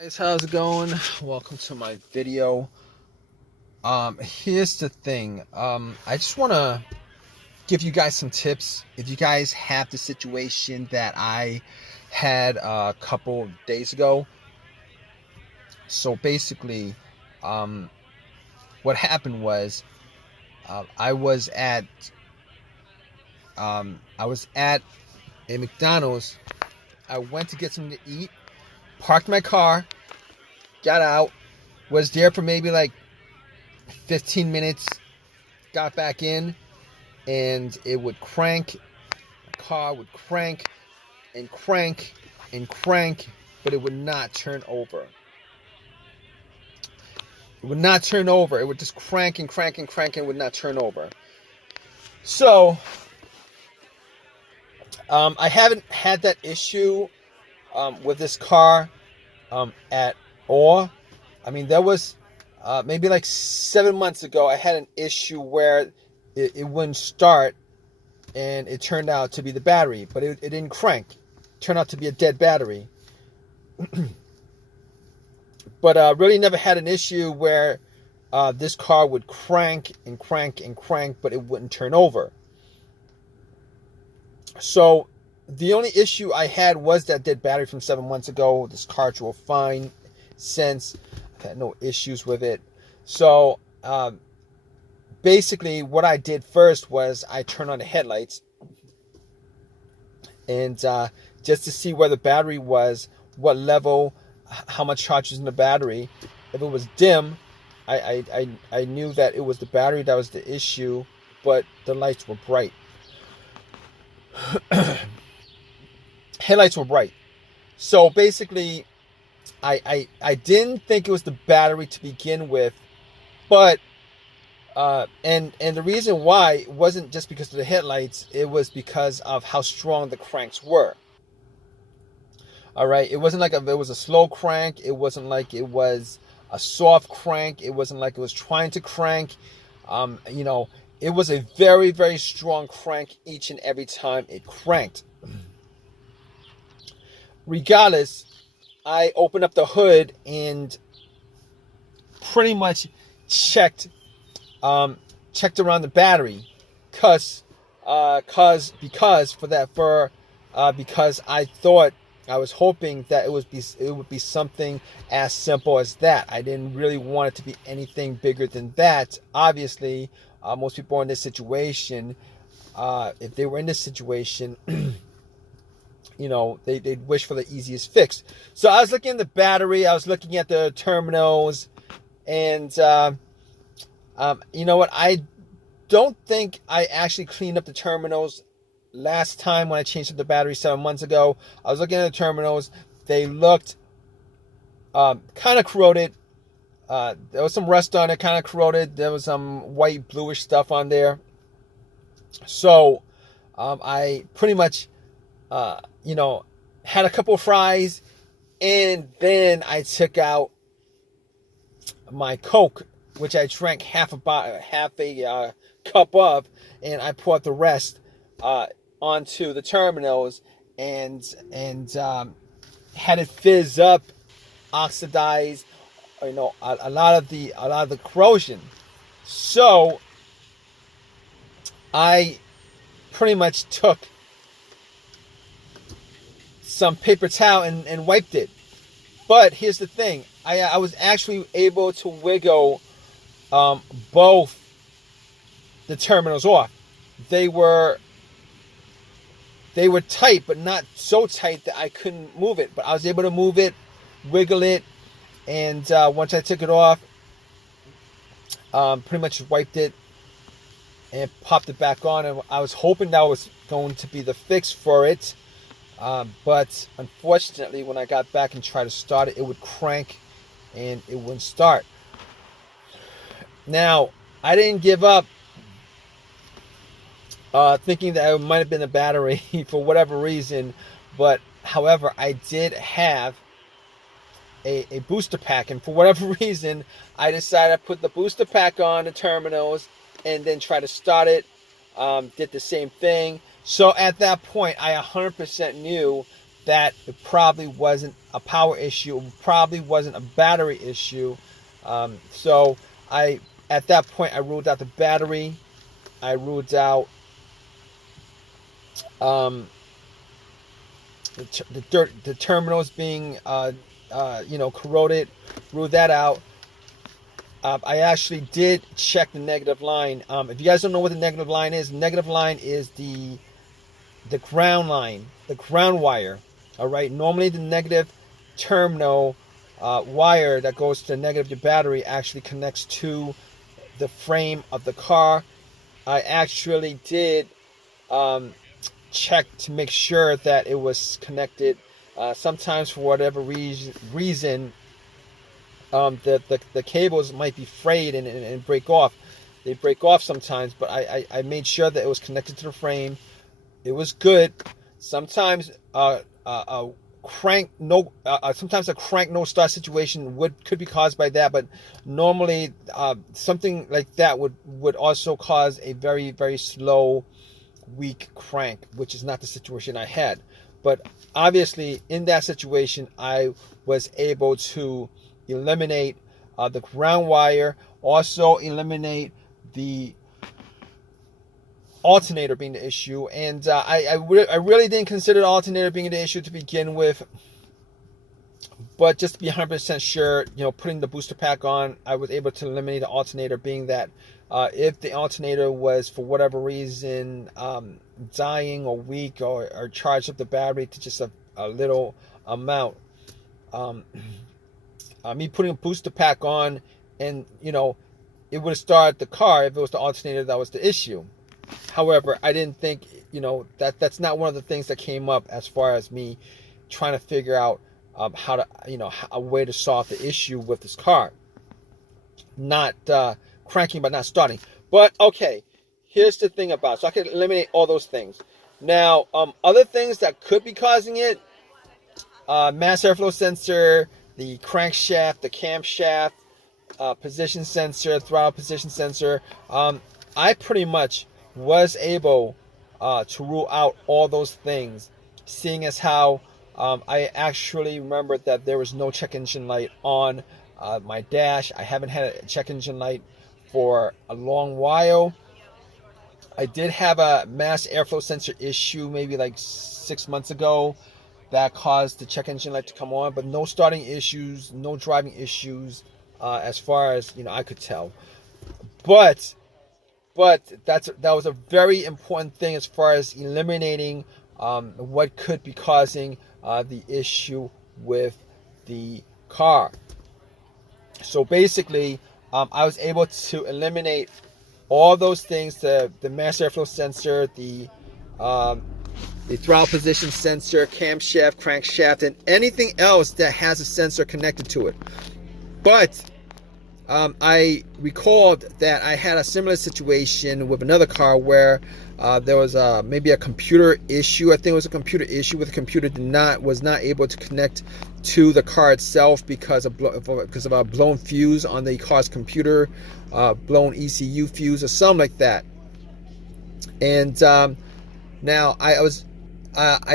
Guys, how's it going? Welcome to my video. Here's the thing. I just want to give you guys some tips if you guys have the situation that I had a couple days ago. So basically, um, what happened was I was at a McDonald's. I went to get something to eat, parked my car, got out, was there for maybe like 15 minutes, got back in, and it would crank. The car would crank and crank and crank, but it would not turn over. It would not turn over. It would just crank and crank and crank and would not turn over. So, I haven't had that issue with this car at all. I mean, there was maybe like 7 months ago, I had an issue where it wouldn't start, and it turned out to be the battery, but it didn't crank. It turned out to be a dead battery. But really never had an issue where this car would crank and crank and crank, but it wouldn't turn over. So the only issue I had was that dead battery from 7 months ago. This car drove fine since. I've had no issues with it. So basically what I did first was I turned on the headlights, and just to see where the battery was, what level, how much charge is in the battery. If it was dim, I knew that it was the battery that was the issue, but the lights were bright. Headlights were bright. So basically, I didn't think it was the battery to begin with, but and the reason why it wasn't just because of the headlights, it was because of how strong the cranks were. All right, it wasn't like it was a slow crank. It wasn't like it was a soft crank. It wasn't like it was trying to crank. It was a very, very strong crank each and every time it cranked. Regardless, I opened up the hood and pretty much checked around the battery, because I thought, I was hoping that it would be something as simple as that. I didn't really want it to be anything bigger than that. Obviously, most people in this situation, if they were in this situation, they'd wish for the easiest fix. So I was looking at the battery, I was looking at the terminals, and you know what? I don't think I actually cleaned up the terminals last time when I changed up the battery 7 months ago. I was looking at the terminals. They looked kind of corroded. There was some rust on it, kind of corroded. There was some white, bluish stuff on there. So I pretty much, had a couple of fries, and then I took out my Coke, which I drank half a cup of, and I poured the rest onto the terminals, and had it fizz up, oxidize, a lot of the corrosion. So I pretty much took some paper towel and wiped it. But here's the thing, I was actually able to wiggle both the terminals off. They were tight, but not so tight that I couldn't move it. But I was able to move it, wiggle it, and once I took it off, pretty much wiped it and popped it back on. And I was hoping that was going to be the fix for it. But unfortunately, when I got back and tried to start it, it would crank and it wouldn't start. Now, I didn't give up thinking that it might have been a battery for whatever reason. But however, I did have a booster pack, and for whatever reason, I decided to put the booster pack on the terminals and then try to start it. Did the same thing. So at that point, I 100% knew that it probably wasn't a power issue. It probably wasn't a battery issue. So at that point, I ruled out the battery. I ruled out the terminals being corroded. Ruled that out. I actually did check the negative line. If you guys don't know what the negative line is the ground line, the ground wire. All right. Normally, the negative terminal wire that goes to the negative your battery actually connects to the frame of the car. I actually did check to make sure that it was connected. Sometimes, for whatever reason, the cables might be frayed and break off. They break off sometimes, but I made sure that it was connected to the frame. It was good. Sometimes sometimes a crank no start situation could be caused by that, but normally something like that would also cause a very, very slow, weak crank, which is not the situation I had. But obviously in that situation I was able to eliminate the ground wire, also eliminate the alternator being the issue, and I really didn't consider the alternator being the issue to begin with, but just to be 100% sure, putting the booster pack on, I was able to eliminate the alternator, being that if the alternator was for whatever reason dying or weak or charged up the battery to just a little amount, me putting a booster pack on, and it would have started the car if it was the alternator that was the issue. However, I didn't think, that's not one of the things that came up as far as me trying to figure out how to, a way to solve the issue with this car. Not cranking, but not starting. But okay, here's the thing about it. So I can eliminate all those things. Now, other things that could be causing it, mass airflow sensor, the crankshaft, the camshaft, position sensor, throttle position sensor. I pretty much was able to rule out all those things, seeing as how I actually remembered that there was no check engine light on my dash. I haven't had a check engine light for a long while. I did have a mass airflow sensor issue maybe like 6 months ago that caused the check engine light to come on, but no starting issues, no driving issues, as far as I could tell. But that was a very important thing as far as eliminating what could be causing the issue with the car. So basically, I was able to eliminate all those things: the mass airflow sensor, the throttle position sensor, camshaft, crankshaft, and anything else that has a sensor connected to it. But I recalled that I had a similar situation with another car where there was maybe a computer issue. I think it was a computer issue where the computer was not able to connect to the car itself because of a blown fuse on the car's computer, blown ECU fuse or something like that. And now I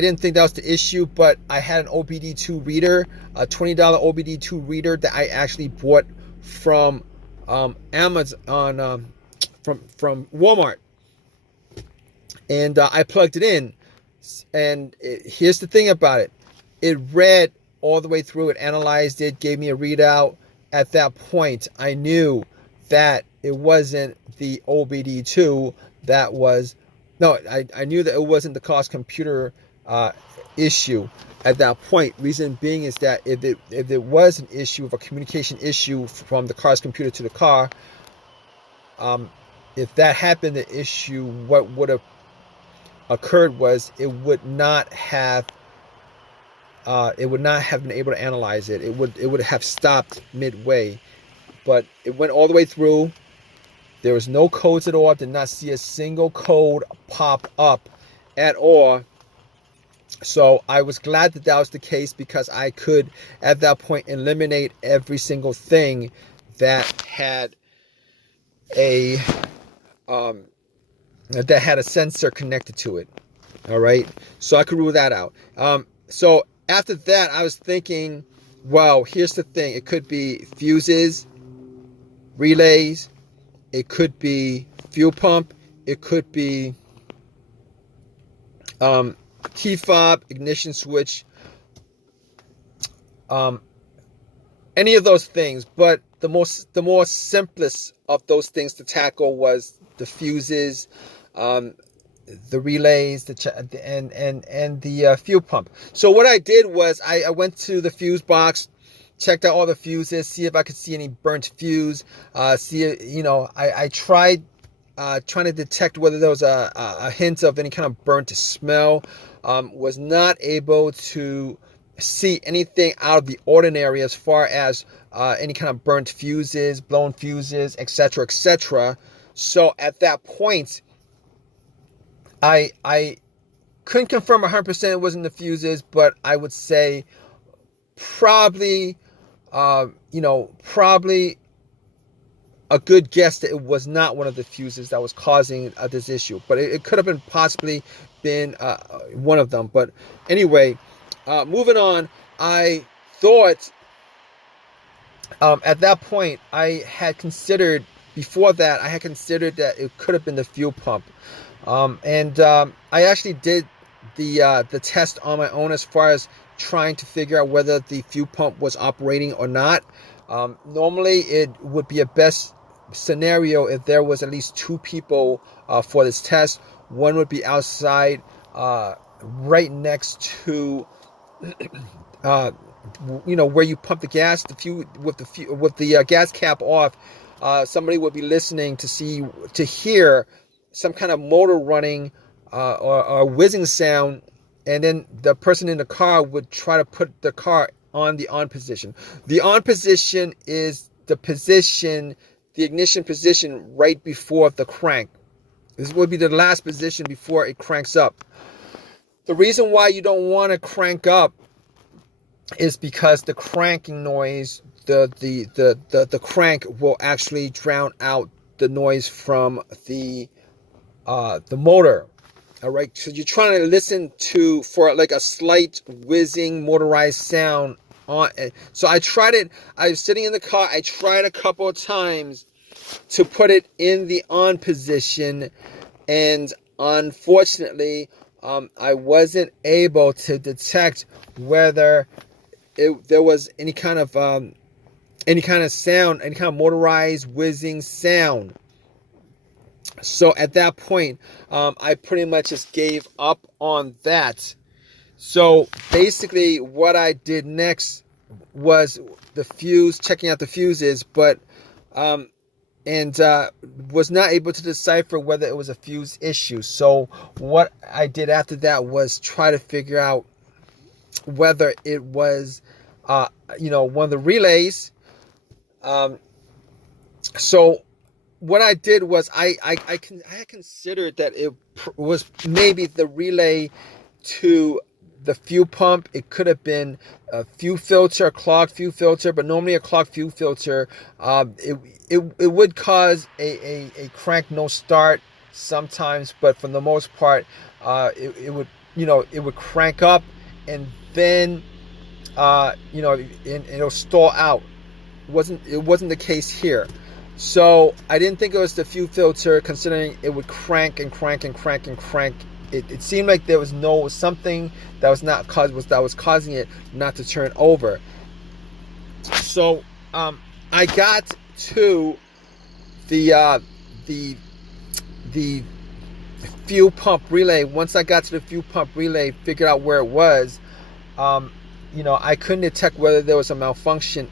didn't think that was the issue, but I had an OBD2 reader, a $20 OBD2 reader that I actually bought from Amazon, from Walmart, and I plugged it in. And here's the thing about it: it read all the way through. It analyzed it, gave me a readout. At that point, I knew that it wasn't the OBD2 that was. No, I knew that it wasn't the car's computer issue at that point. Reason being is that if it was an issue of a communication issue from the car's computer to the car, if that happened, the issue, what would have occurred was it would not have been able to analyze it. It would have stopped midway, but it went all the way through. There was no codes at all. I did not see a single code pop up at all. So I was glad that was the case, because I could at that point eliminate every single thing that had a sensor connected to it. All right, so I could rule that out. So after that, I was thinking, well, here's the thing. It could be fuses, relays. It could be fuel pump. It could be T-fob, ignition switch, any of those things. But the more simplest of those things to tackle was the fuses, the relays, and the fuel pump. So what I did was I went to the fuse box, checked out all the fuses, see if I could see any burnt fuse. I tried trying to detect whether there was a hint of any kind of burnt smell. Was not able to see anything out of the ordinary as far as any kind of burnt fuses, blown fuses, etc., etc. So at that point, I couldn't confirm 100% it wasn't the fuses, but I would say probably, probably a good guess that it was not one of the fuses that was causing this issue. But it could have been possibly been one of them. But anyway, moving on, I thought at that point before that I had considered that it could have been the fuel pump. I actually did the test on my own as far as trying to figure out whether the fuel pump was operating or not. Normally, it would be a best scenario if there was at least two people for this test. One would be outside, right next to, where you pump the gas. With the gas cap off, somebody would be listening to hear some kind of motor running or whizzing sound, and then the person in the car would try to put the car on the on position. The on position is the ignition position right before the crank. This would be the last position before it cranks up. The reason why you don't want to crank up is because the cranking noise, the crank will actually drown out the noise from the motor. All right, so you're trying to listen for like a slight whizzing motorized sound on it. So I tried it. I was sitting in the car. I tried a couple of times to put it in the on position, and unfortunately, I wasn't able to detect whether there was any kind of sound, any kind of motorized whizzing sound. So at that point, I pretty much just gave up on that. So basically what I did next was checking out the fuses, but was not able to decipher whether it was a fuse issue. So what I did after that was try to figure out whether it was one of the relays. So what I did was I had considered that it was maybe the relay to the fuel pump. It could have been a clogged fuel filter, but normally a clogged fuel filter, it would cause a crank no start sometimes, but for the most part, it would crank up, and then and it'll stall out. It wasn't the case here. So I didn't think it was the fuel filter, considering it would crank and crank and crank and crank. It seemed like there was something that was causing it not to turn over. So I got to the fuel pump relay. Once I got to the fuel pump relay, figured out where it was. I couldn't detect whether there was a malfunction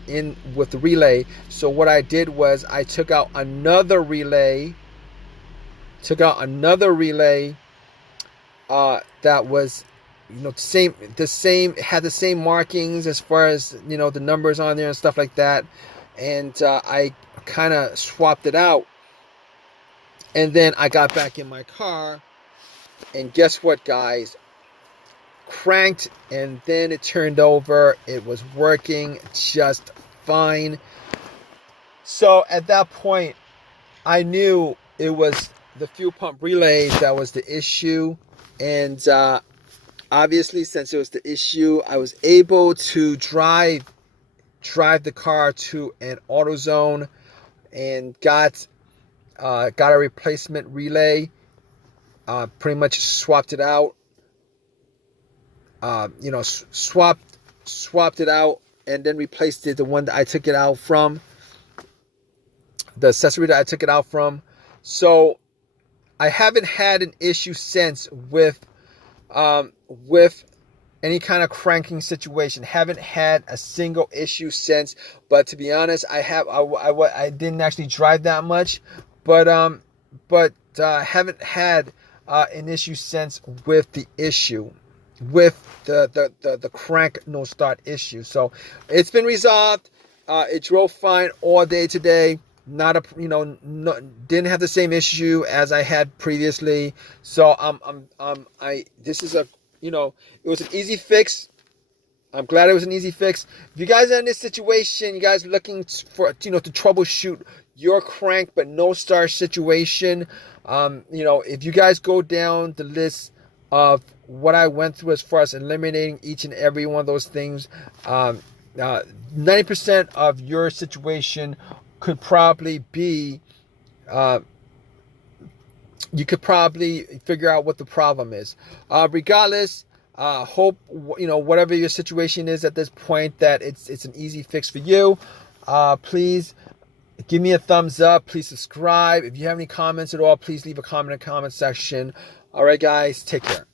with the relay. So what I did was I took out another relay. That was, the same, had the same markings as far as, the numbers on there and stuff like that. And I kind of swapped it out. And then I got back in my car. And guess what, guys? Cranked, and then it turned over. It was working just fine. So at that point, I knew it was the fuel pump relay that was the issue. And Obviously, since it was the issue, I was able to drive the car to an AutoZone and got a replacement relay. Pretty much swapped it out. Swapped it out and then replaced it, the one that I took it out from, the accessory that I took it out from. So I haven't had an issue since with any kind of cranking situation. Haven't had a single issue since. But to be honest, I didn't actually drive that much, but haven't had an issue since with the issue, with the crank no start issue. So it's been resolved. It drove fine all day today. Not a didn't have the same issue as I had previously. So this is it was an easy fix. I'm glad it was an easy fix. If you guys are in this situation, you guys are looking for to troubleshoot your crank but no start situation, if you guys go down the list of what I went through as far as eliminating each and every one of those things, 90% of your situation could probably be, you could probably figure out what the problem is. Regardless, hope whatever your situation is at this point, that it's an easy fix for you. Please give me a thumbs up. Please subscribe. If you have any comments at all, please leave a comment in the comment section. All right, guys, take care.